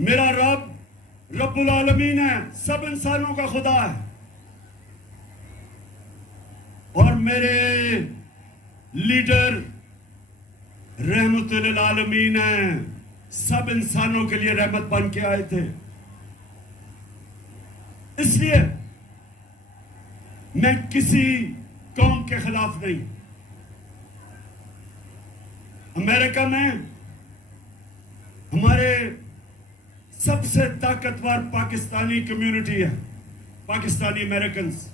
میرا رب العالمین ہے، سب انسانوں کا خدا ہے، اور میرے لیڈر رحمت للعالمین ہیں، سب انسانوں کے لیے رحمت بن کے آئے تھے۔ اس لیے میں کسی قوم کے خلاف نہیں۔ امریکہ میں ہمارے سب سے طاقتور پاکستانی کمیونٹی ہے، پاکستانی امریکنز۔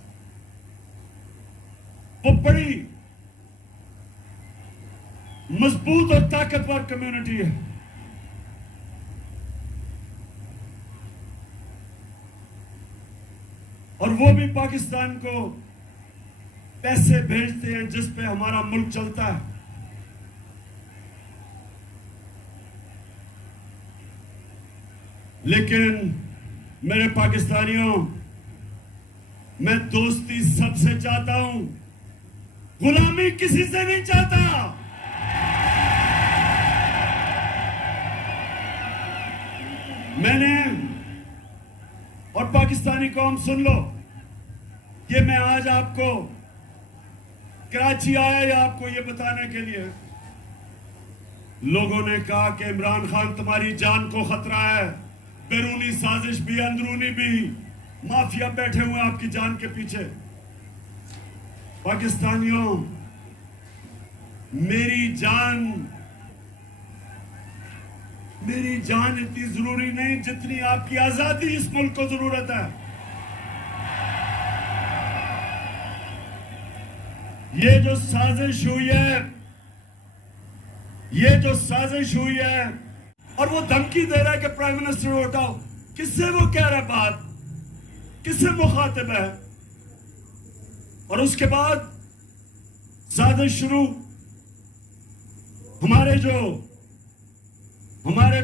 وہ بڑی مضبوط اور طاقتور کمیونٹی ہے۔ اور وہ بھی پاکستان کو پیسے بھیجتے ہیں جس پہ ہمارا ملک چلتا ہے۔ لیکن میرے پاکستانیوں، میں دوستی سب سے چاہتا ہوں، غلامی کسی سے نہیں چاہتا۔ میں نے، اور پاکستانی قوم سن لو، یہ میں آج آپ کو کراچی آیا یا آپ کو یہ بتانے کے لیے، لوگوں نے کہا کہ عمران خان تمہاری جان کو خطرہ ہے، بیرونی سازش بھی اندرونی بھی، مافیا بیٹھے ہوئے آپ کی جان کے پیچھے۔ پاکستانیوں، میری جان اتنی ضروری نہیں جتنی آپ کی آزادی اس ملک کو ضرورت ہے۔ یہ جو سازش ہوئی ہے اور وہ دھمکی دے رہا ہے کہ پرائم منسٹر کو ہٹاؤ، کس سے وہ کہہ رہا ہے بات، کس سے مخاطب ہے؟ اور اس کے بعد سازش شروع، ہمارے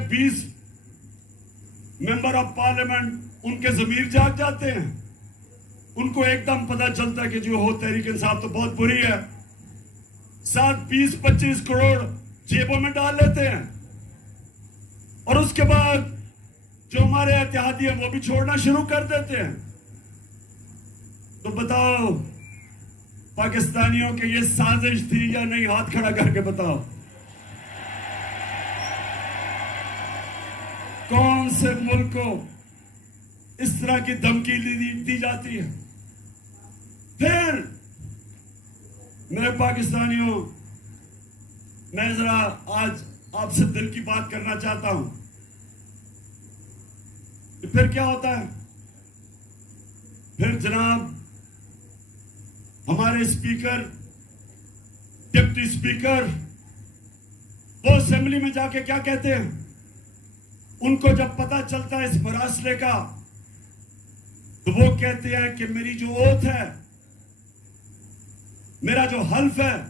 20 ممبر آف پارلیمنٹ، ان کے ضمیر جاگ جاتے ہیں، ان کو ایک دم پتہ چلتا ہے کہ جو ہو تحریک انصاف تو بہت بری ہے، ساتھ 20-25 کروڑ جیبوں میں ڈال لیتے ہیں، اور اس کے بعد جو ہمارے اتحادی ہیں وہ بھی چھوڑنا شروع کر دیتے ہیں۔ تو بتاؤ پاکستانیوں کہ یہ سازش تھی یا نہیں؟ ہاتھ کھڑا کر کے بتاؤ۔ کون سے ملک کو اس طرح کی دھمکی دی جاتی ہے؟ پھر میرے پاکستانیوں، میں ذرا آج آپ سے دل کی بات کرنا چاہتا ہوں۔ پھر کیا ہوتا ہے؟ پھر جناب ہمارے اسپیکر، ڈپٹی اسپیکر، وہ اسمبلی میں جا کے کیا کہتے ہیں؟ ان کو جب پتا چلتا ہے اس مراسلے کا تو وہ کہتے ہیں کہ میری جو اوتھ ہے، میرا جو حلف ہے،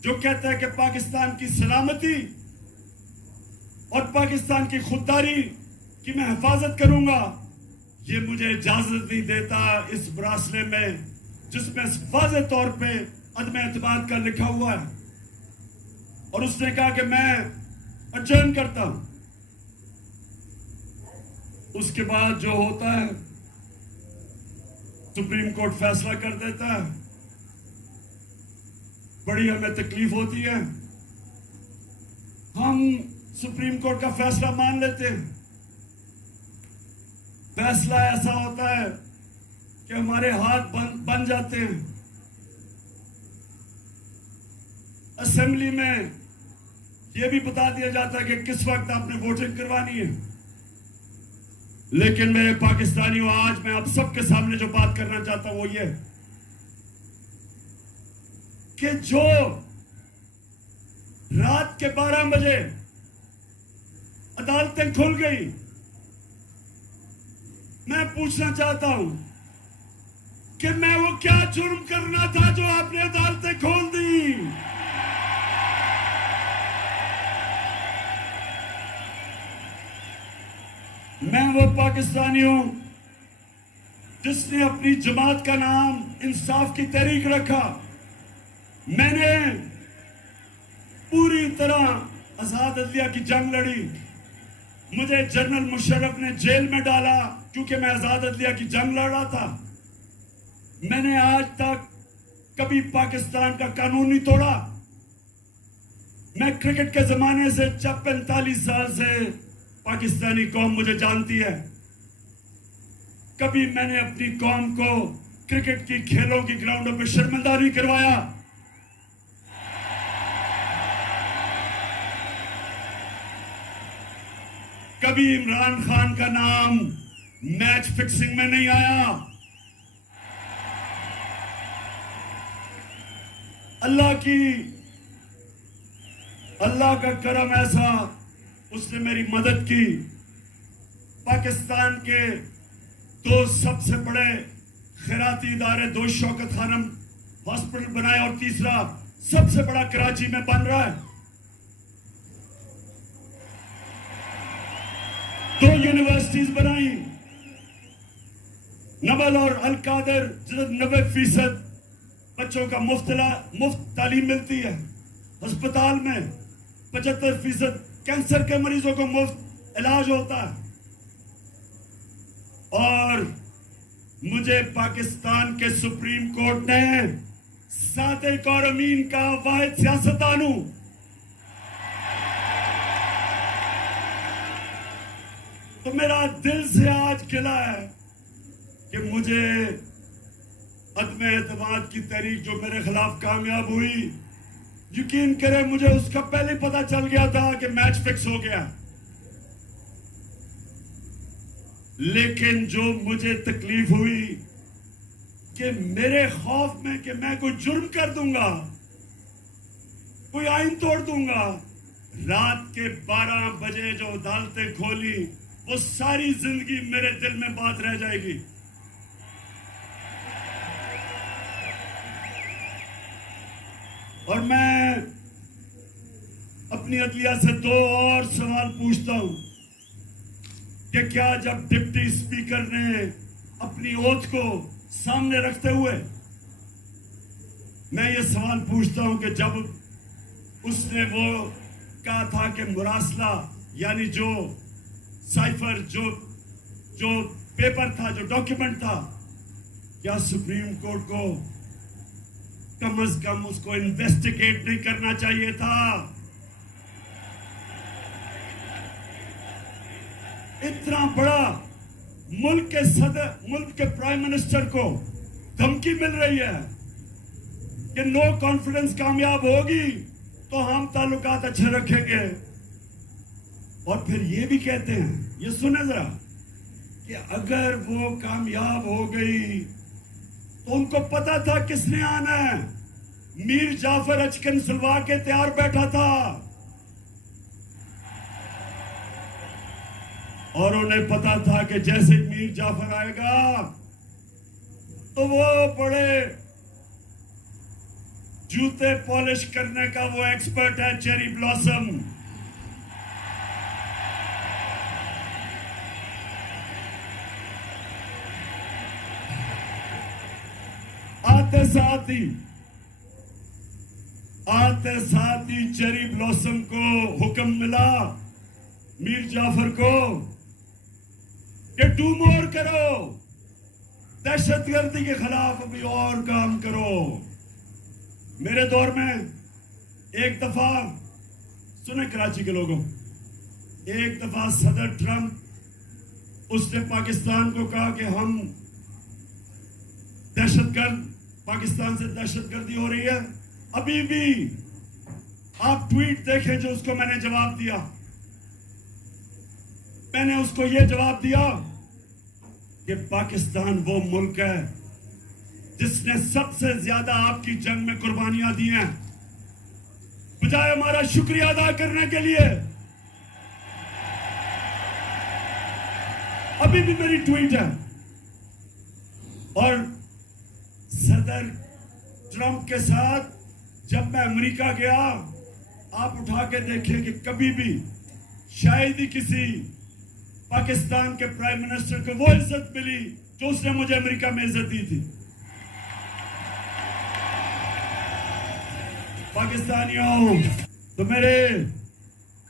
جو کہتا ہے کہ پاکستان کی سلامتی اور پاکستان کی خودداری کی میں حفاظت کروں گا، یہ مجھے اجازت نہیں دیتا اس مراسلے میں جس میں واضح طور پہ عدم اعتماد کا لکھا ہوا ہے۔ اور اس نے کہا کہ میں اڈجرن کرتا ہوں۔ اس کے بعد جو ہوتا ہے، سپریم کورٹ فیصلہ کر دیتا ہے، بڑی ہمیں تکلیف ہوتی ہے، ہم سپریم کورٹ کا فیصلہ مان لیتے ہیں۔ فیصلہ ایسا ہوتا ہے کہ ہمارے ہاتھ بن جاتے ہیں۔ اسمبلی میں یہ بھی بتا دیا جاتا ہے کہ کس وقت آپ نے ووٹنگ کروانی ہے۔ لیکن میرے پاکستانیوں، آج میں آپ سب کے سامنے جو بات کرنا چاہتا ہوں وہ یہ کہ جو رات کے 12 بجے عدالتیں کھل گئی، میں پوچھنا چاہتا ہوں کہ میں وہ کیا جرم کرنا تھا جو آپ نے عدالتیں کھول دی؟ میں وہ پاکستانی ہوں جس نے اپنی جماعت کا نام انصاف کی تحریک رکھا۔ میں نے پوری طرح آزاد عدلیہ کی جنگ لڑی، مجھے جنرل مشرف نے جیل میں ڈالا کیونکہ میں آزاد عدلیہ کی جنگ لڑ رہا تھا. میں نے آج تک کبھی پاکستان کا قانون نہیں توڑا. میں کرکٹ کے زمانے سے 45 سال سے پاکستانی قوم مجھے جانتی ہے. کبھی میں نے اپنی قوم کو کرکٹ کی کھیلوں کی گراؤنڈوں پہ شرمندہ نہیں کروایا. کبھی عمران خان کا نام میچ فکسنگ میں نہیں آیا. اللہ کا کرم ایسا, اس نے میری مدد کی. پاکستان کے 2 سب سے بڑے خیراتی ادارے, 2 شوکت خانم ہاسپٹل بنائے اور تیسرا سب سے بڑا کراچی میں بن رہا ہے. 2 یونیورسٹیز بنائی, نبل اور القادر, جدھر 90% بچوں کا مفت تعلیم ملتی ہے. ہسپتال میں 75% کینسر کے مریضوں کو مفت علاج ہوتا ہے. اور مجھے پاکستان کے سپریم کورٹ نے صادق اور امین کا واحد سیاستدان ہوں. تو میرا دل سے آج کھلا ہے کہ مجھے عدم اعتماد کی تحریک جو میرے خلاف کامیاب ہوئی, یقین کرے مجھے اس کا پہلے پتا چل گیا تھا کہ میچ فکس ہو گیا. لیکن جو مجھے تکلیف ہوئی کہ میرے خوف میں کہ میں کوئی جرم کر دوں گا, کوئی آئین توڑ دوں گا, رات کے 12 بجے جو عدالتیں کھولی وہ ساری زندگی میرے دل میں بات رہ جائے گی. اور میں اپنی عدلیہ سے 2 اور سوال پوچھتا ہوں کہ کیا جب ڈپٹی اسپیکر نے اپنی اوتھ کو سامنے رکھتے ہوئے, میں یہ سوال پوچھتا ہوں کہ جب اس نے وہ کہا تھا کہ مراسلہ یعنی جو سائفر, جو پیپر تھا, جو ڈاکیومنٹ تھا, کیا سپریم کورٹ کو کم از کم اس کو انویسٹیگیٹ نہیں کرنا چاہیے تھا؟ اتنا بڑا ملک کے صدر, ملک کے پرائم منسٹر کو دھمکی مل رہی ہے کہ نو کانفیڈنس کامیاب ہوگی تو ہم تعلقات اچھے رکھیں گے. اور پھر یہ بھی کہتے ہیں, یہ سنیں ذرا, کہ اگر وہ کامیاب ہو گئی تو ان کو پتا تھا کس نے آنا ہے. میر جعفر اچکن سلوا کے تیار بیٹھا تھا اور انہیں پتا تھا کہ جیسے میر جعفر آئے گا تو وہ بڑے جوتے پالش کرنے کا وہ ایکسپرٹ ہے, چیری بلاسم. آتے ساتھ ہی چیری بلاسم کو حکم ملا میر جعفر کو کہ ڈو مور کرو, دہشت گردی کے خلاف ابھی اور کام کرو. میرے دور میں ایک دفعہ, سنیں کراچی کے لوگوں, ایک دفعہ صدر ٹرمپ اس نے پاکستان کو کہا کہ ہم دہشت گرد, پاکستان سے دہشت گردی ہو رہی ہے. ابھی بھی آپ ٹویٹ دیکھیں جو اس کو میں نے جواب دیا. میں نے اس کو یہ جواب دیا کہ پاکستان وہ ملک ہے جس نے سب سے زیادہ آپ کی جنگ میں قربانیاں دی ہیں. بجائے ہمارا شکریہ ادا کرنے کے لیے, ابھی بھی میری ٹویٹ ہے. اور صدر ٹرمپ کے ساتھ جب میں امریکہ گیا, آپ اٹھا کے دیکھیں کہ کبھی بھی شاید ہی کسی پاکستان کے پرائم منسٹر کو وہ عزت ملی جو اس نے مجھے امریکہ میں عزت دی تھی. پاکستانیوں, تو میرے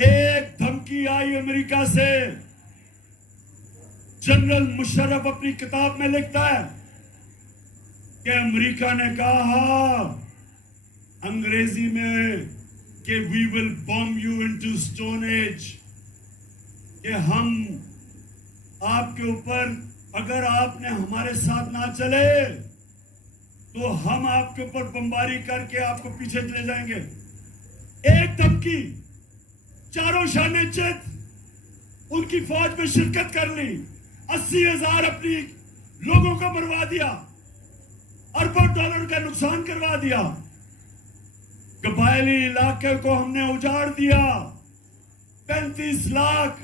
ایک دھمکی آئی امریکہ سے. جنرل مشرف اپنی کتاب میں لکھتا ہے کہ امریکہ نے کہا انگریزی میں کہ we will bomb you into stone age, کہ ہم آپ کے اوپر، اگر آپ نے ہمارے ساتھ نہ چلے تو ہم آپ کے اوپر بمباری کر کے آپ کو پیچھے چلے جائیں گے. ایک دھمکی، چاروں شانے چت ان کی فوج میں شرکت کر لی، 80,000 اپنی لوگوں کو مروا دیا، اربوں ڈالر کا نقصان کروا دیا. قبائلی علاقے کو ہم نے اجاڑ دیا. 35 لاکھ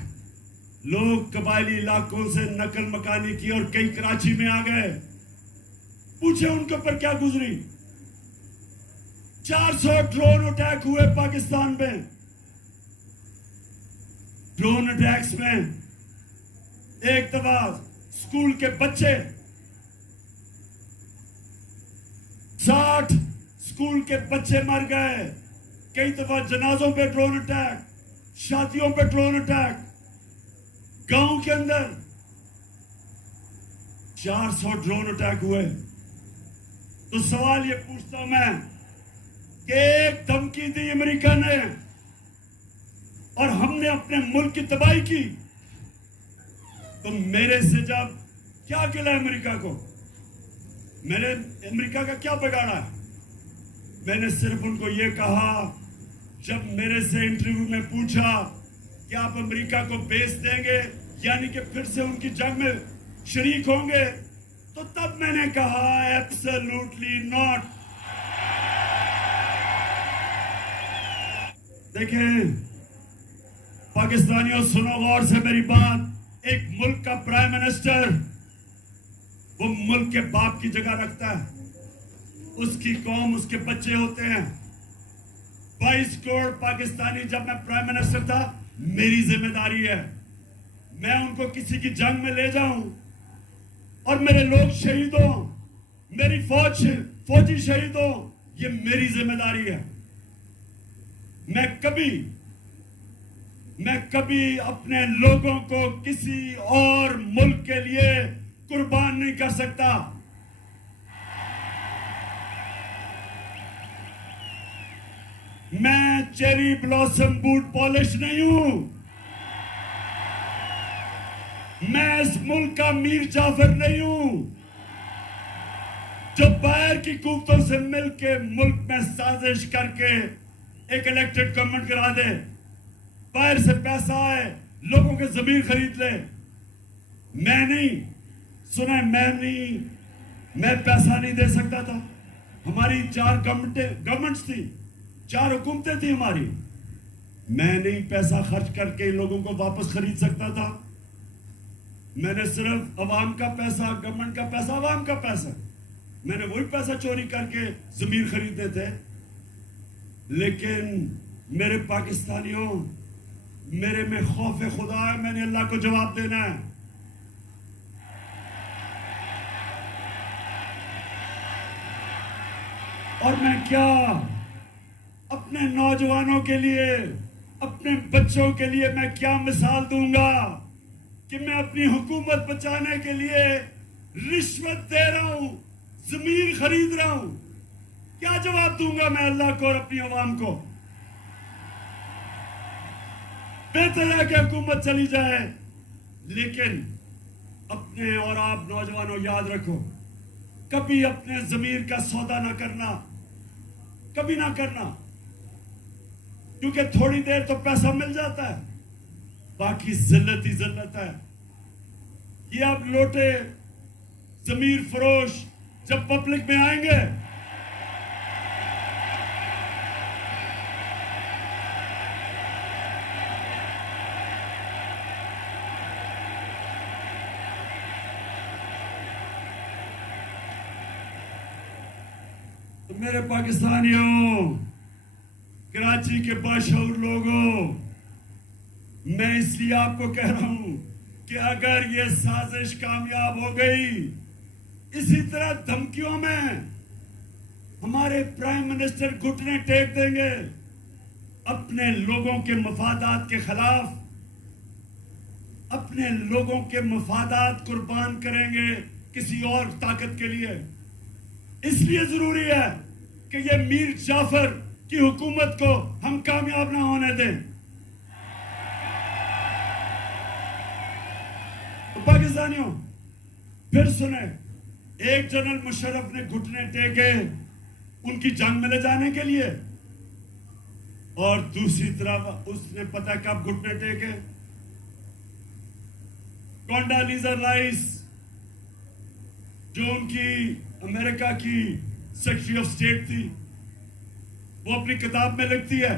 لوگ قبائلی علاقوں سے نقل مکانی کی اور کئی کراچی میں آ گئے. پوچھے ان کے اوپر کیا گزری. 400 ڈرون اٹیک ہوئے پاکستان میں. ڈرون اٹیکس میں ایک دفعہ اسکول کے بچے 60 اسکول کے بچے مر گئے. کئی دفعہ جنازوں پہ ڈرون اٹیک، شادیوں پہ ڈرون اٹیک. گاؤں کے اندر 400 ڈرون اٹیک ہوئے. تو سوال یہ پوچھتا ہوں میں کہ ایک دھمکی دی امریکہ نے اور ہم نے اپنے ملک کی تباہی کی. تو میرے سے جب کیا گلا امریکہ کو؟ میں نے امریکہ کا کیا بگاڑا؟ میں نے صرف ان کو یہ کہا، جب میرے سے انٹرویو میں پوچھا کہ آپ امریکہ کو بیچ دیں گے یعنی کہ پھر سے ان کی جنگ میں شریک ہوں گے، تو تب میں نے کہا ایبسولوٹلی ناٹ. دیکھیں پاکستانیوں، سنو غور سے میری بات. ایک ملک کا پرائم منسٹر وہ ملک کے باپ کی جگہ رکھتا ہے. اس کی قوم، اس کے بچے ہوتے ہیں. 22 کروڑ پاکستانی جب میں پرائم منسٹر تھا، میری ذمہ داری ہے میں ان کو کسی کی جنگ میں لے جاؤں اور میرے لوگ شہید ہوں، میری فوجی شہید ہوں، یہ میری ذمہ داری ہے. میں کبھی اپنے لوگوں کو کسی اور ملک کے لیے قربان نہیں کر سکتا. میں چیری بلاسم بوٹ پالش نہیں ہوں. میں اس ملک کا میر جعفر نہیں ہوں جو باہر کی قوتوں سے مل کے ملک میں سازش کر کے ایک الیکٹڈ گورنمنٹ کرا دے، باہر سے پیسہ آئے، لوگوں کے ضمیر خرید لے. میں نہیں، سنیں، میں پیسہ نہیں دے سکتا تھا. ہماری 4 گورنمنٹس تھی، 4 حکومتیں تھی ہماری. میں نہیں پیسہ خرچ کر کے لوگوں کو واپس خرید سکتا تھا. میں نے صرف عوام کا پیسہ، گورنمنٹ کا پیسہ، عوام کا پیسہ، میں نے وہی پیسہ چوری کر کے ضمیر خریدے تھے. لیکن میرے پاکستانیوں، میرے میں خوف خدا ہے. میں نے اللہ کو جواب دینا ہے. اور میں کیا اپنے نوجوانوں کے لیے، اپنے بچوں کے لیے میں کیا مثال دوں گا کہ میں اپنی حکومت بچانے کے لیے رشوت دے رہا ہوں، ضمیر خرید رہا ہوں. کیا جواب دوں گا میں اللہ کو اور اپنی عوام کو؟ بہتر ہے کہ حکومت چلی جائے، لیکن اپنے اور آپ نوجوانوں یاد رکھو، کبھی اپنے ضمیر کا سودا نہ کرنا، کبھی نہ کرنا. کیونکہ تھوڑی دیر تو پیسہ مل جاتا ہے، باقی ذلت ہی ذلت ہے. یہ اب لوٹے ضمیر فروش جب پبلک میں آئیں گے، تو میرے پاکستانیوں، کراچی کے باشعور لوگوں، میں اس لیے آپ کو کہہ رہا ہوں کہ اگر یہ سازش کامیاب ہو گئی، اسی طرح دھمکیوں میں ہمارے پرائم منسٹر گھٹنے ٹیک دیں گے، اپنے لوگوں کے مفادات کے خلاف اپنے لوگوں کے مفادات قربان کریں گے کسی اور طاقت کے لیے. اس لیے ضروری ہے کہ یہ میر جعفر کی حکومت کو ہم کامیاب نہ ہونے دیں. تو پاکستانیوں پھر سنیں, ایک جنرل مشرف نے گھٹنے ٹیکے ان کی جنگ میں لے جانے کے لیے, اور دوسری طرف اس نے پتہ کب گھٹنے ٹیکے, کونڈالیزا رائس جو ان کی امریکہ کی سیکرٹری آف اسٹیٹ تھی, وہ اپنی کتاب میں لکھتی ہے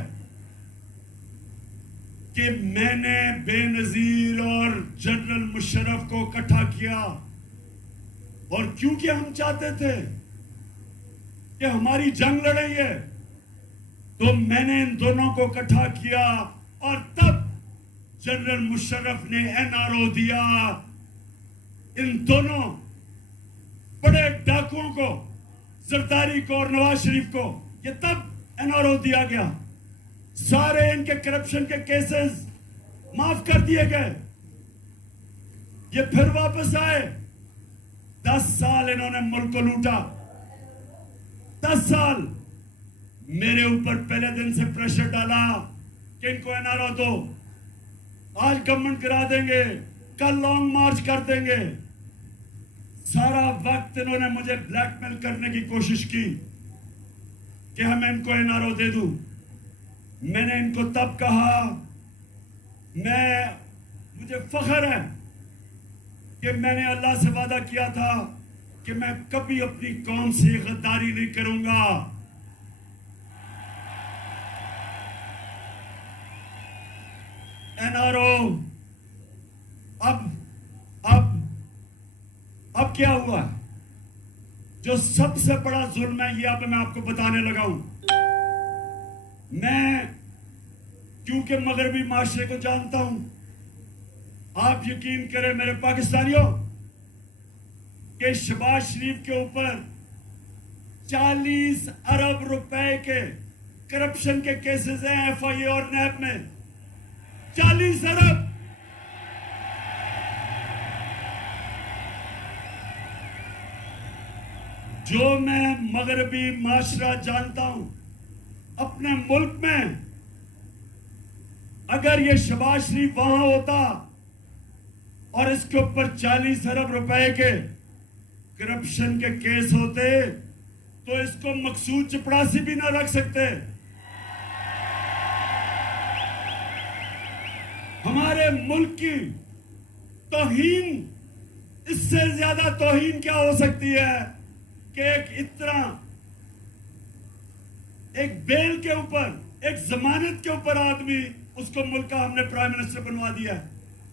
کہ میں نے بے نظیر اور جنرل مشرف کو اکٹھا کیا, اور کیونکہ ہم چاہتے تھے کہ ہماری جنگ لڑائی ہے تو میں نے ان دونوں کو اکٹھا کیا, اور تب جنرل مشرف نے NRO دیا ان دونوں بڑے ڈاکوؤں کو, زرداری کو اور نواز شریف کو. یہ تب NRO دیا گیا, سارے ان کے کرپشن کے کیسز معاف کر دیے گئے. یہ پھر واپس آئے, 10 سال انہوں نے ملک کو لوٹا, 10 سال میرے اوپر پہلے دن سے پریشر ڈالا کہ ان کو NRO دو, آج گورنمنٹ کرا دیں گے, کل لانگ مارچ کر دیں گے. سارا وقت انہوں نے مجھے بلیک میل کرنے کی کوشش کی کہ ہم ان کو NRO دے دوں. میں نے ان کو تب کہا, مجھے فخر ہے کہ میں نے اللہ سے وعدہ کیا تھا کہ میں کبھی اپنی قوم سے غداری نہیں کروں گا. NRO اب کیا ہوا, جو سب سے بڑا ظلم ہے یہ اب میں آپ کو بتانے لگا ہوں. میں کیونکہ مغربی معاشرے کو جانتا ہوں, آپ یقین کریں میرے پاکستانیوں کہ شہباز شریف کے اوپر 40 ارب روپے کے کرپشن کے کیسز ہیں FIA اور نیب میں, 40 ارب. جو میں مغربی معاشرہ جانتا ہوں اپنے ملک میں, اگر یہ شہباز شریف وہاں ہوتا اور اس کے اوپر 40 ارب روپے کے کرپشن کے کیس ہوتے تو اس کو مقصود چپڑاسی بھی نہ رکھ سکتے. ہمارے ملک کی توہین, اس سے زیادہ توہین کیا ہو سکتی ہے کہ ایک بیل کے اوپر, ایک ضمانت کے اوپر آدمی, اس کو ملک کا ہم نے پرائم منسٹر بنوا دیا.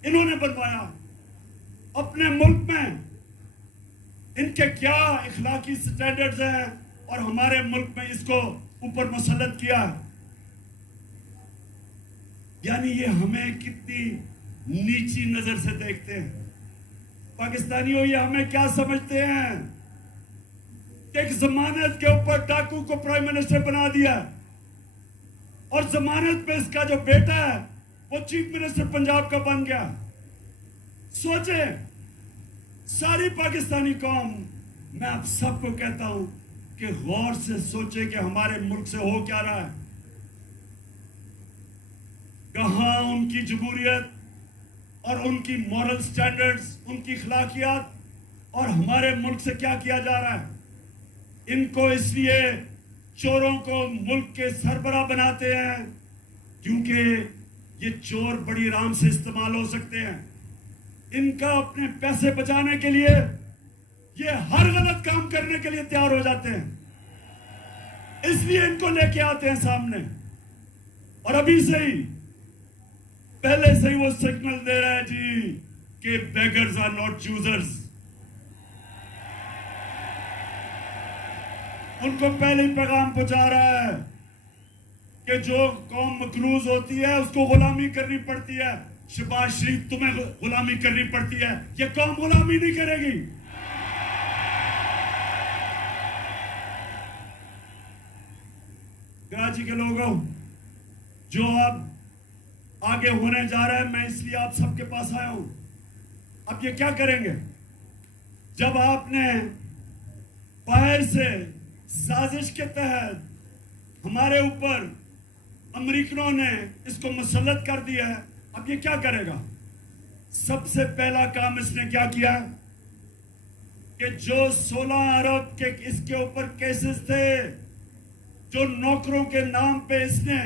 انہوں نے بنوایا اپنے ملک میں. ان کے کیا اخلاقی سٹینڈرڈز ہیں اور ہمارے ملک میں اس کو اوپر مسلط کیا. یعنی یہ ہمیں کتنی نیچی نظر سے دیکھتے ہیں. پاکستانیوں یہ ہمیں کیا سمجھتے ہیں کہ ایک ضمانت کے اوپر ڈاکو کو پرائم منسٹر بنا دیا, اور ضمانت پہ اس کا جو بیٹا ہے وہ چیف منسٹر پنجاب کا بن گیا. سوچیں ساری پاکستانی قوم, میں آپ سب کو کہتا ہوں کہ غور سے سوچیں کہ ہمارے ملک سے ہو کیا رہا ہے. کہاں ان کی جمہوریت اور ان کی مورل سٹینڈرڈز, ان کی اخلاقیات, اور ہمارے ملک سے کیا کیا جا رہا ہے. ان کو اس لیے چوروں کو ملک کے سربراہ بناتے ہیں کیونکہ یہ چور بڑی آرام سے استعمال ہو سکتے ہیں. ان کا اپنے پیسے بچانے کے لیے یہ ہر غلط کام کرنے کے لیے تیار ہو جاتے ہیں. اس لیے ان کو لے کے آتے ہیں سامنے, اور ابھی سے ہی پہلے سے ہی وہ سگنل دے رہا ہے جی کہ بیگرز آر ناٹ چوزرز. ان کو پہلے ہی پیغام پہنچا رہا ہے کہ جو قوم مقروض ہوتی ہے اس کو غلامی کرنی پڑتی ہے. شہباز شریف تمہیں غلامی کرنی پڑتی ہے, یہ قوم غلامی نہیں کرے گی. کراچی کے لوگوں, جو اب آگے ہونے جا رہا ہے، میں اس لیے آپ سب کے پاس آیا ہوں. اب یہ کیا کریں گے؟ جب آپ نے باہر سے سازش کے تحت ہمارے اوپر امریکنوں نے اس کو مسلط کر دیا ہے، اب یہ کیا کرے گا؟ سب سے پہلا کام اس نے کیا کیا کہ جو 16 ارب کے اس کے اوپر کیسز تھے، جو نوکروں کے نام پہ اس نے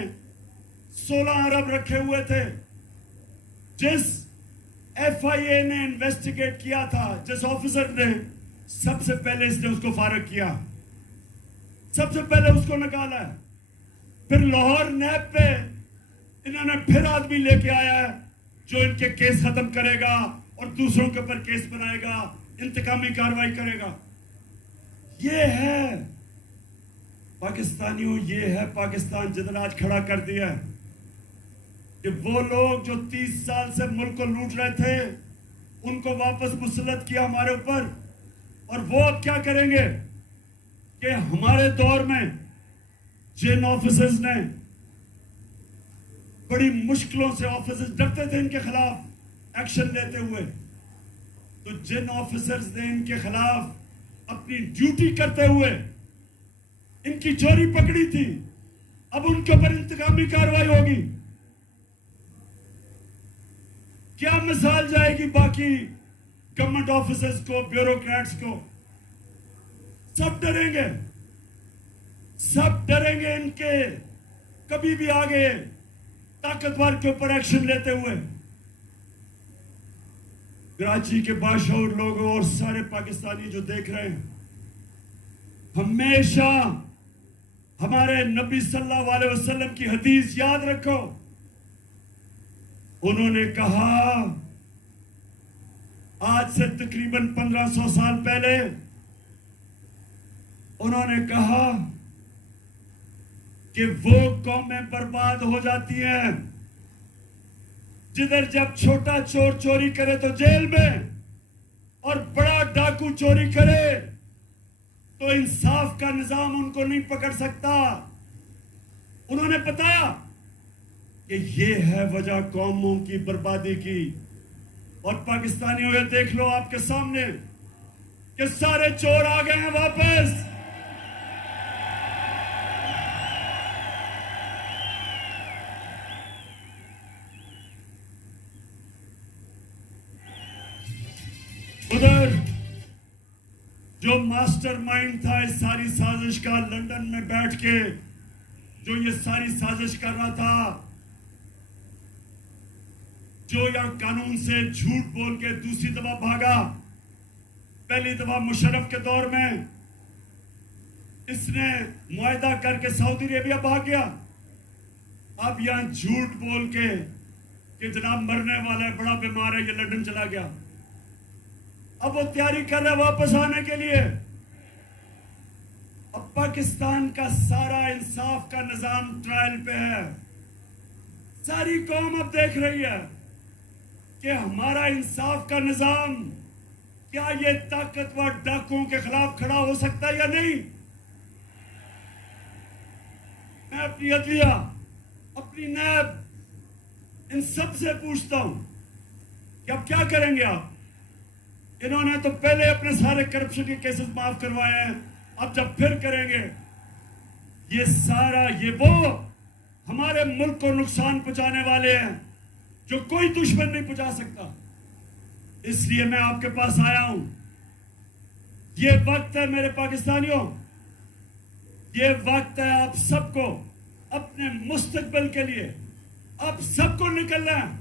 16 ارب رکھے ہوئے تھے، جس ایف آئی اے نے انویسٹیگیٹ کیا تھا، جس آفیسر نے، سب سے پہلے اس نے اس کو فارغ کیا، سب سے پہلے اس کو نکالا ہے. پھر لاہور نیب پہ انہوں نے پھر آدمی لے کے آیا ہے جو ان کے کیس ختم کرے گا اور دوسروں کے اوپر کیس بنائے گا، انتقامی کاروائی کرے گا. یہ ہے پاکستانیوں، یہ ہے پاکستان جدھر آج کھڑا کر دیا ہے کہ وہ لوگ جو 30 سال سے ملک کو لوٹ رہے تھے ان کو واپس مسلط کیا ہمارے اوپر. اور وہ اب کیا کریں گے کہ ہمارے دور میں جن آفیسرز نے بڑی مشکلوں سے، آفیسرز ڈرتے تھے ان کے خلاف ایکشن لیتے ہوئے، تو جن آفیسرز نے ان کے خلاف اپنی ڈیوٹی کرتے ہوئے ان کی چوری پکڑی تھی، اب ان کے اوپر انتقامی کارروائی ہوگی. کیا مثال جائے گی باقی گورنمنٹ آفیسرز کو، بیوروکریٹس کو؟ سب ڈریں گے، سب ڈریں گے ان کے کبھی بھی آگے طاقتور کے اوپر ایکشن لیتے ہوئے. کراچی کے باشعور لوگوں اور سارے پاکستانی جو دیکھ رہے ہیں، ہمیشہ ہمارے نبی صلی اللہ علیہ وسلم کی حدیث یاد رکھو. انہوں نے کہا آج سے تقریباً 1500 سال پہلے، انہوں نے کہا کہ وہ قومیں برباد ہو جاتی ہیں جدھر جب چھوٹا چور چوری کرے تو جیل میں، اور بڑا ڈاکو چوری کرے تو انصاف کا نظام ان کو نہیں پکڑ سکتا. انہوں نے بتایا کہ یہ ہے وجہ قوموں کی بربادی کی. اور پاکستانیوں، یہ دیکھ لو آپ کے سامنے کہ سارے چور آ گئے ہیں واپس. ادھر جو ماسٹر مائنڈ تھا اس ساری سازش کا، لندن میں بیٹھ کے جو یہ ساری سازش کر رہا تھا، جو یا قانون سے جھوٹ بول کے دوسری دفعہ بھاگا. پہلی دفعہ مشرف کے دور میں اس نے معاہدہ کر کے سعودی عربیہ بھاگ گیا. اب یہاں جھوٹ بول کے کہ جناب مرنے والا ہے، بڑا بیمار ہے، یہ لندن چلا گیا. اب وہ تیاری کر رہا ہے واپس آنے کے لیے. اب پاکستان کا سارا انصاف کا نظام ٹرائل پہ ہے. ساری قوم اب دیکھ رہی ہے کہ ہمارا انصاف کا نظام کیا یہ طاقتور ڈاکوؤں کے خلاف کھڑا ہو سکتا ہے یا نہیں. میں اپنی عدلیہ، اپنی نیب، ان سب سے پوچھتا ہوں کہ اب کیا کریں گے آپ؟ انہوں نے تو پہلے اپنے سارے کرپشن کے کیسز معاف کروائے ہیں، اب جب پھر کریں گے یہ سارا، یہ وہ ہمارے ملک کو نقصان پہنچانے والے ہیں جو کوئی دشمن نہیں پہنچا سکتا. اس لیے میں آپ کے پاس آیا ہوں. یہ وقت ہے میرے پاکستانیوں، یہ وقت ہے آپ سب کو اپنے مستقبل کے لیے، آپ سب کو نکلنا ہے،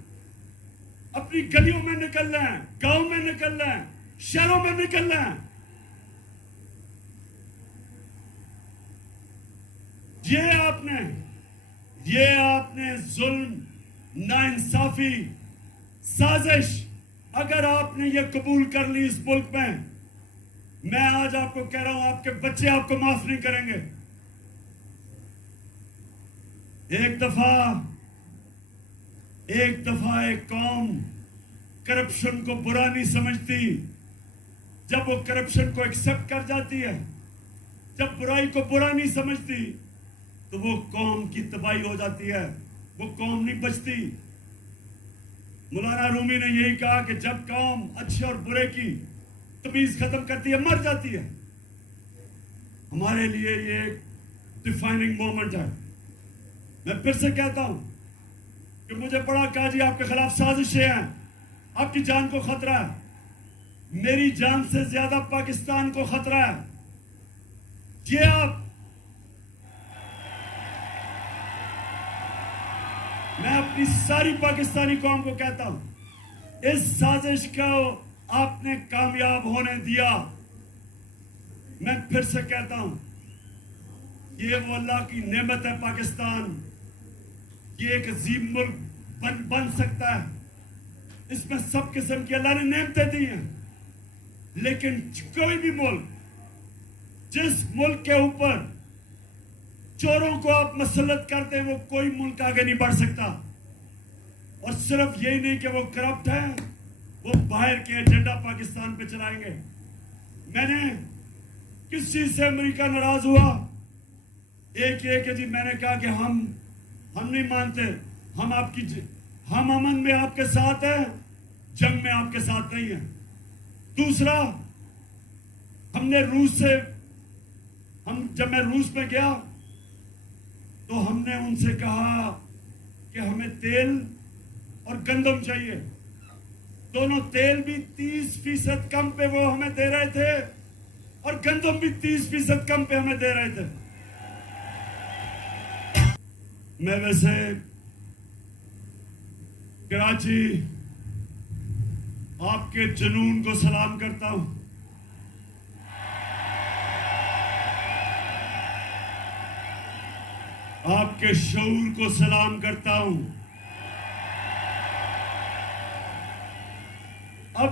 اپنی گلیوں میں نکلنا ہے، گاؤں میں نکلنا ہے، شہروں میں نکلنا ہے. یہ آپ نے ظلم، ناانصافی، سازش اگر آپ نے یہ قبول کر لی اس ملک میں آج آپ کو کہہ رہا ہوں آپ کے بچے آپ کو معاف نہیں کریں گے. ایک دفعہ ایک قوم کرپشن کو برا نہیں سمجھتی. جب وہ کرپشن کو ایکسپٹ کر جاتی ہے، جب برائی کو برا نہیں سمجھتی، تو وہ قوم کی تباہی ہو جاتی ہے. وہ قوم نہیں بچتی. مولانا رومی نے یہی کہا کہ جب قوم اچھے اور برے کی تمیز ختم کرتی ہے مر جاتی ہے. ہمارے لیے یہ ایک ڈیفائننگ مومنٹ ہے. میں پھر سے کہتا ہوں کہ مجھے پڑا کہا جی آپ کے خلاف سازشیں ہیں, آپ کی جان کو خطرہ ہے. میری جان سے زیادہ پاکستان کو خطرہ ہے. یہ آپ, میں اپنی ساری پاکستانی قوم کو کہتا ہوں, اس سازش کو آپ نے کامیاب ہونے دیا. میں پھر سے کہتا ہوں یہ وہ اللہ کی نعمت ہے پاکستان. یہ ایک عظیم ملک بن سکتا ہے. اس میں سب قسم کی اللہ نے نعمتیں دی ہیں. لیکن کوئی بھی ملک, جس ملک کے اوپر چوروں کو آپ مسلط کرتے ہیں, وہ کوئی ملک آگے نہیں بڑھ سکتا. اور صرف یہی نہیں کہ وہ کرپٹ ہیں, وہ باہر کے ایجنڈا پاکستان پہ چلائیں گے. میں نے کس چیز سے امریکہ ناراض ہوا؟ ایک یہ کہ جی میں نے کہا کہ ہم نہیں مانتے, ہم امن میں آپ کے ساتھ ہیں, جنگ میں آپ کے ساتھ نہیں ہیں. دوسرا, ہم نے جب میں روس میں گیا تو ہم نے ان سے کہا کہ ہمیں تیل اور گندم چاہیے. دونوں تیل بھی 30% کم پہ وہ ہمیں دے رہے تھے اور گندم بھی 30% کم پہ ہمیں دے رہے تھے. میں ویسے کراچی آپ کے جنون کو سلام کرتا ہوں. آپ کے شعور کو سلام کرتا ہوں. اب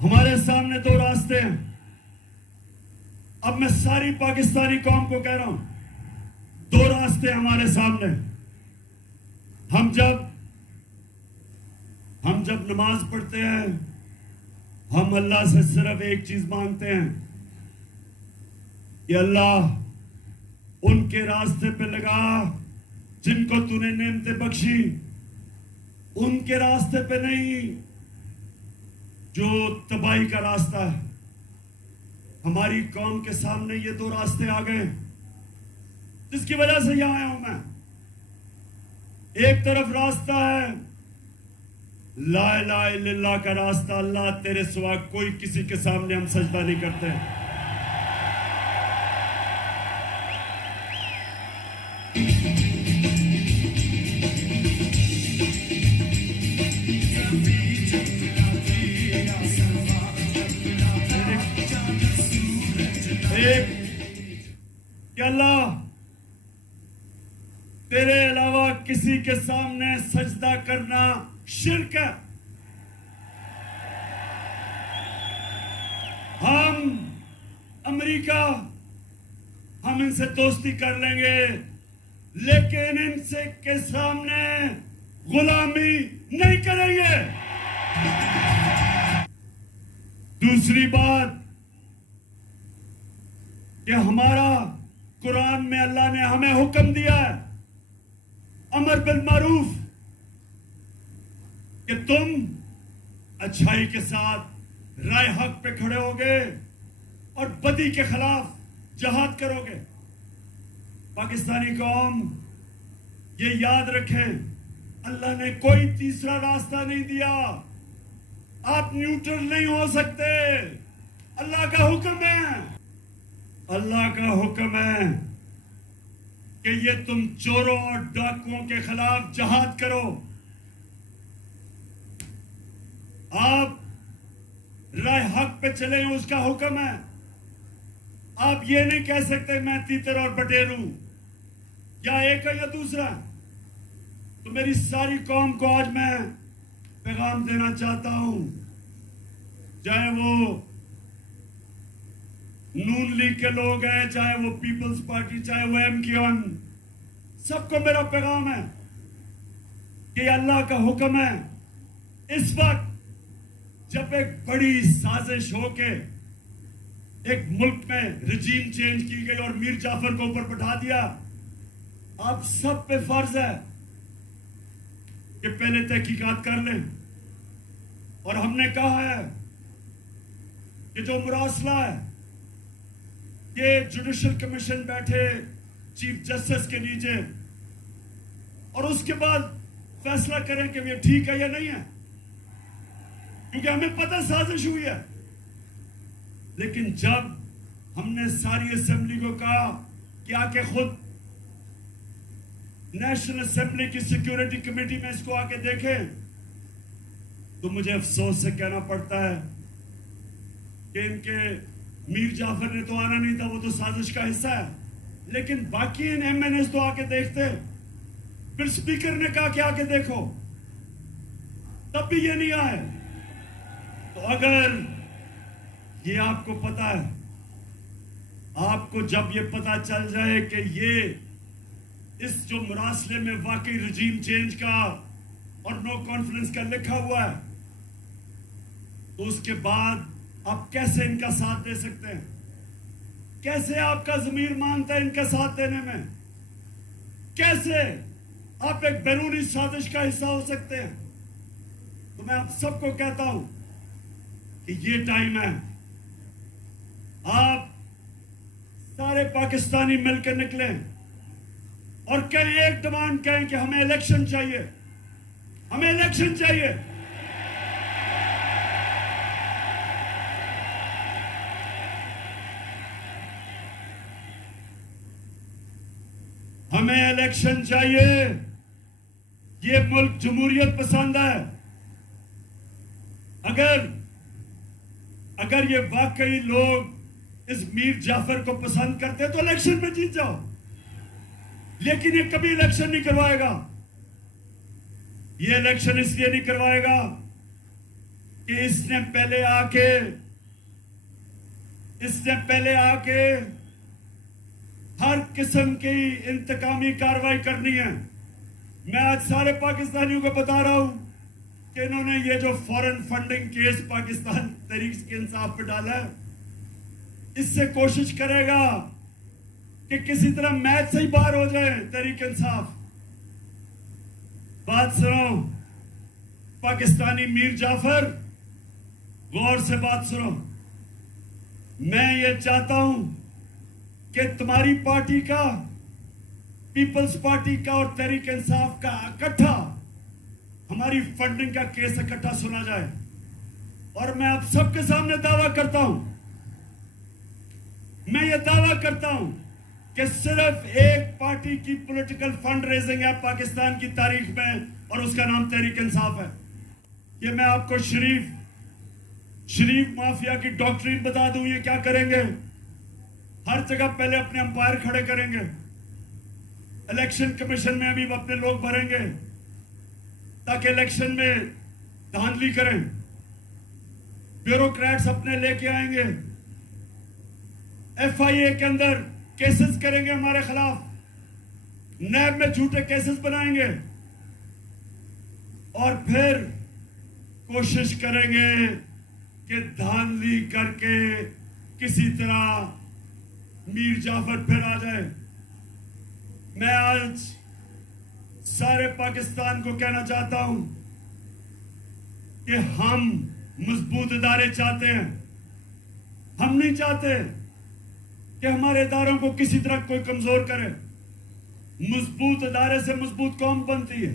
ہمارے سامنے دو راستے ہیں. اب میں ساری پاکستانی قوم کو کہہ رہا ہوں, دو راستے ہمارے سامنے. ہم جب نماز پڑھتے ہیں, ہم اللہ سے صرف ایک چیز مانگتے ہیں کہ اللہ ان کے راستے پہ لگا جن کو تو نے نعمتیں بخشی, ان کے راستے پہ نہیں جو تباہی کا راستہ ہے. ہماری قوم کے سامنے یہ دو راستے آ گئے جس کی وجہ سے یہاں آیا ہوں میں. ایک طرف راستہ ہے لا الہ الا اللہ کا راستہ, اللہ تیرے سوا کوئی کسی کے سامنے ہم سجدہ نہیں کرتے. ایک کہ اللہ تیرے علاوہ کسی کے سامنے سجدہ کرنا شرک ہے. ہم امریکہ ہم ان سے دوستی کر لیں گے لیکن ان سے کے سامنے غلامی نہیں کریں گے. دوسری بات کہ ہمارا قرآن میں اللہ نے ہمیں حکم دیا ہے امر بالمعروف, کہ تم اچھائی کے ساتھ رائے حق پہ کھڑے ہوگے اور بدی کے خلاف جہاد کرو گے. پاکستانی قوم یہ یاد رکھیں, اللہ نے کوئی تیسرا راستہ نہیں دیا. آپ نیوٹرل نہیں ہو سکتے. اللہ کا حکم ہے, اللہ کا حکم ہے کہ یہ تم چوروں اور ڈاکوؤں کے خلاف جہاد کرو. آپ رائے حق پہ چلیں, اس کا حکم ہے. آپ یہ نہیں کہہ سکتے میں تیتر اور بٹیر ہوں, یا ایک ہے یا دوسرا. تو میری ساری قوم کو آج میں پیغام دینا چاہتا ہوں, چاہے وہ نون لیگ کے لوگ ہیں, چاہے وہ پیپلز پارٹی, چاہے وہ MQ1, سب کو میرا پیغام ہے کہ اللہ کا حکم ہے. اس وقت جب ایک بڑی سازش ہو کے ایک ملک میں رجیم چینج کی گئی اور میر جعفر کو اوپر بٹھا دیا, آپ سب پہ فرض ہے کہ پہلے تحقیقات کر لیں. اور ہم نے کہا ہے کہ جو مراسلہ ہے یہ جوڈیشل کمیشن بیٹھے چیف جسٹس کے نیچے اور اس کے بعد فیصلہ کریں کہ یہ ٹھیک ہے یا نہیں ہے, کیونکہ ہمیں پتہ سازش ہوئی ہے. لیکن جب ہم نے ساری اسمبلی کو کہا کہ آ کے خود نیشنل اسمبلی کی سیکیورٹی کمیٹی میں اس کو آ کے دیکھیں, تو مجھے افسوس سے کہنا پڑتا ہے کہ ان کے میر جعفر نے تو آنا نہیں تھا, وہ تو سازش کا حصہ ہے, لیکن باقی ان ایم این ایز تو آ کے دیکھتے. پھر اسپیکر نے کہا کہ آ کے دیکھو, تب بھی یہ نہیں آئے. تو اگر یہ آپ کو پتا ہے, آپ کو جب یہ پتا چل جائے کہ یہ اس جو مراسلے میں واقعی رجیم چینج کا اور نو کانفیڈنس کا لکھا ہوا ہے, تو اس کے بعد آپ کیسے ان کا ساتھ دے سکتے ہیں؟ کیسے آپ کا ضمیر مانتا ہے ان کا ساتھ دینے میں؟ کیسے آپ ایک بیرونی سازش کا حصہ ہو سکتے ہیں؟ تو میں آپ سب کو کہتا ہوں کہ یہ ٹائم ہے, آپ سارے پاکستانی مل کے نکلیں اور کہیں ایک ڈیمانڈ کہیں کہ ہمیں الیکشن چاہیے, ہمیں الیکشن چاہیے. ہمیں الیکشن چاہیے. یہ ملک جمہوریت پسند ہے. اگر یہ واقعی لوگ اس میر جعفر کو پسند کرتے تو الیکشن میں جیت جاؤ, لیکن یہ کبھی الیکشن نہیں کروائے گا. یہ الیکشن اس لیے نہیں کروائے گا کہ اس نے پہلے آ کے ہر قسم کی انتقامی کارروائی کرنی ہے. میں آج سارے پاکستانیوں کو بتا رہا ہوں کہ انہوں نے یہ جو فورن فنڈنگ کیس پاکستان تحریک انصاف پہ ڈالا ہے, اس سے کوشش کرے گا کہ کسی طرح میچ سے ہی باہر ہو جائے تحریک انصاف. بات سنو پاکستانی میر جعفر, غور سے بات سنو. میں یہ چاہتا ہوں کہ تمہاری پارٹی کا, پیپلز پارٹی کا اور تحریک انصاف کا اکٹھا ہماری فنڈنگ کا کیس اکٹھا سنا جائے. اور میں آپ سب کے سامنے دعویٰ کرتا ہوں, میں یہ دعویٰ کرتا ہوں کہ صرف ایک پارٹی کی پولیٹیکل فنڈ ریزنگ ہے پاکستان کی تاریخ میں, اور اس کا نام تحریک انصاف ہے. یہ میں آپ کو شریف مافیا کی ڈاکٹرین بتا دوں. یہ کیا کریں گے؟ ہر جگہ پہلے اپنے امپائر کھڑے کریں گے, الیکشن کمیشن میں ابھی اپنے لوگ بھریں گے تاکہ الیکشن میں دھاندلی کریں. بیوروکریٹس اپنے لے کے آئیں گے, ایف آئی اے کے اندر کیسز کریں گے ہمارے خلاف, نیب میں جھوٹے کیسز بنائیں گے, اور پھر کوشش کریں گے کہ دھاندلی کر کے کسی طرح میر جعفر پھر آ جائے. میں آج سارے پاکستان کو کہنا چاہتا ہوں کہ ہم مضبوط ادارے چاہتے ہیں. ہم نہیں چاہتے کہ ہمارے اداروں کو کسی طرح کوئی کمزور کرے. مضبوط ادارے سے مضبوط قوم بنتی ہے.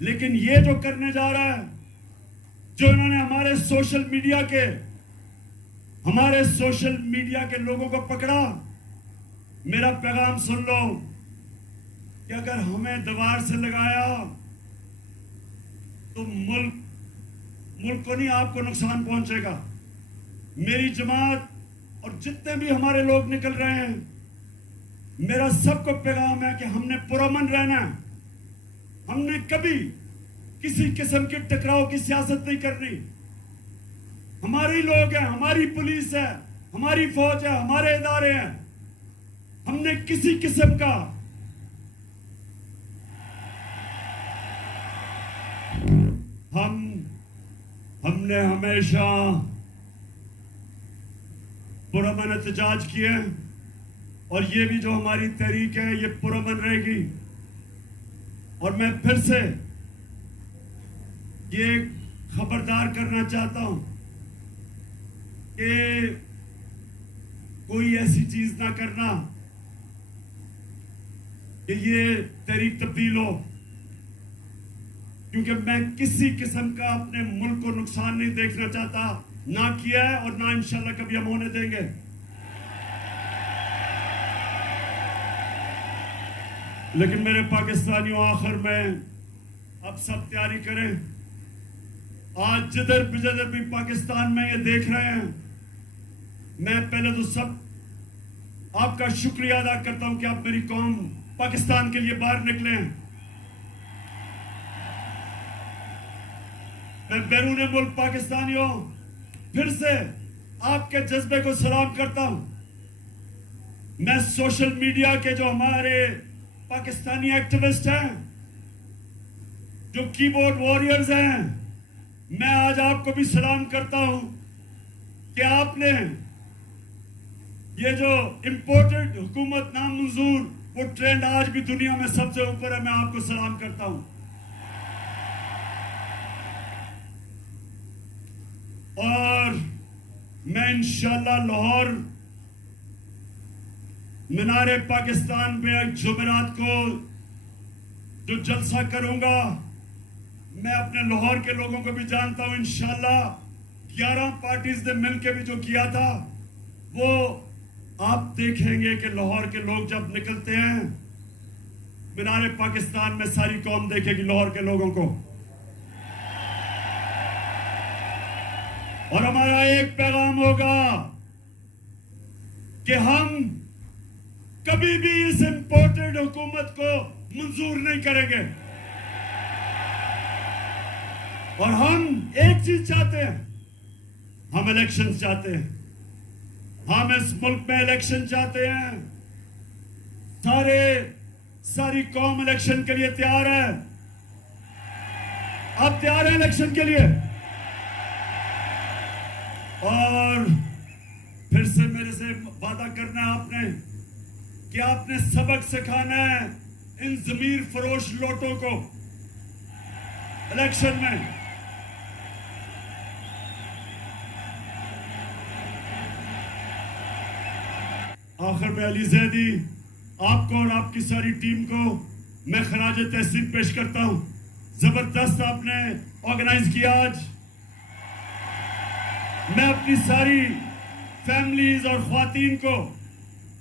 لیکن یہ جو کرنے جا رہا ہے, جو انہوں نے ہمارے سوشل میڈیا کے لوگوں کو پکڑا, میرا پیغام سن لو کہ اگر ہمیں دیوار سے لگایا تو ملک کو نہیں, آپ کو نقصان پہنچے گا. میری جماعت اور جتنے بھی ہمارے لوگ نکل رہے ہیں, میرا سب کو پیغام ہے کہ ہم نے پرامن رہنا ہے. ہم نے کبھی کسی قسم کی ٹکراؤ کی سیاست نہیں کرنی. ہماری لوگ ہیں, ہماری پولیس ہے, ہماری فوج ہے, ہمارے ادارے ہیں. ہم نے کسی قسم کا ہم نے ہمیشہ پرامن احتجاج کیے. اور یہ بھی جو ہماری تحریک ہے یہ پرامن رہے گی. اور میں پھر سے یہ خبردار کرنا چاہتا ہوں کہ کوئی ایسی چیز نہ کرنا کہ یہ تحریک تبدیل ہو، کیونکہ میں کسی قسم کا اپنے ملک کو نقصان نہیں دیکھنا چاہتا، نہ کیا ہے اور نہ انشاءاللہ کبھی ہم ہونے دیں گے. لیکن میرے پاکستانیوں، آخر میں اب سب تیاری کریں. آج جدھر بھی پاکستان میں یہ دیکھ رہے ہیں، میں پہلے تو سب آپ کا شکریہ ادا کرتا ہوں کہ آپ میری قوم پاکستان کے لیے باہر نکلے ہیں. میں بیرون ملک پاکستانیوں پھر سے آپ کے جذبے کو سلام کرتا ہوں. میں سوشل میڈیا کے جو ہمارے پاکستانی ایکٹیوسٹ ہیں، جو کی بورڈ وارئرز ہیں، میں آج آپ کو بھی سلام کرتا ہوں کہ آپ نے یہ جو امپورٹڈ حکومت نامنظور، وہ ٹرینڈ آج بھی دنیا میں سب سے اوپر ہے. میں آپ کو سلام کرتا ہوں. اور میں انشاءاللہ لاہور مینار پاکستان میں ایک جمعرات کو جو جلسہ کروں گا، میں اپنے لاہور کے لوگوں کو بھی جانتا ہوں. انشاءاللہ 11 پارٹیز نے مل کے بھی جو کیا تھا، وہ آپ دیکھیں گے کہ لاہور کے لوگ جب نکلتے ہیں مینار پاکستان میں، ساری قوم دیکھے گی لاہور کے لوگوں کو. اور ہمارا ایک پیغام ہوگا کہ ہم کبھی بھی اس امپورٹڈ حکومت کو منظور نہیں کریں گے. اور ہم ایک چیز چاہتے ہیں، ہم الیکشن چاہتے ہیں. ہم اس ملک میں الیکشن چاہتے ہیں. ساری قوم الیکشن کے لیے تیار ہے. آپ تیار ہیں الیکشن کے لیے؟ اور پھر سے میرے سے وعدہ کرنا ہے آپ نے کہ آپ نے سبق سکھانا ہے ان ضمیر فروش لوٹوں کو الیکشن میں. آخر میں علی زیدی، آپ کو اور آپ کی ساری ٹیم کو میں خراج تحسین پیش کرتا ہوں. زبردست آپ نے آرگنائز کیا. آج میں اپنی ساری فیملیز اور خواتین کو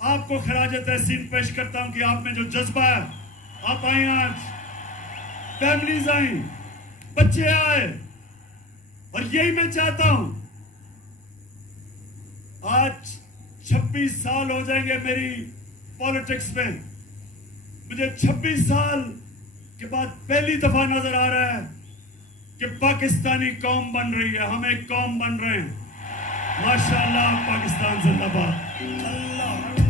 آپ کو خراج تحسین پیش کرتا ہوں کہ آپ میں جو جذبہ ہے، آپ آئیں، آج فیملیز آئیں، بچے آئے. اور یہی میں چاہتا ہوں. آج 26 سال ہو جائیں گے میری پالیٹکس میں. مجھے 26 سال کے بعد پہلی دفعہ نظر آ رہا ہے کہ پاکستانی قوم بن رہی ہے. ہم ایک قوم بن رہے ہیں. ماشاءاللہ. پاکستان زندہ باد. اللہ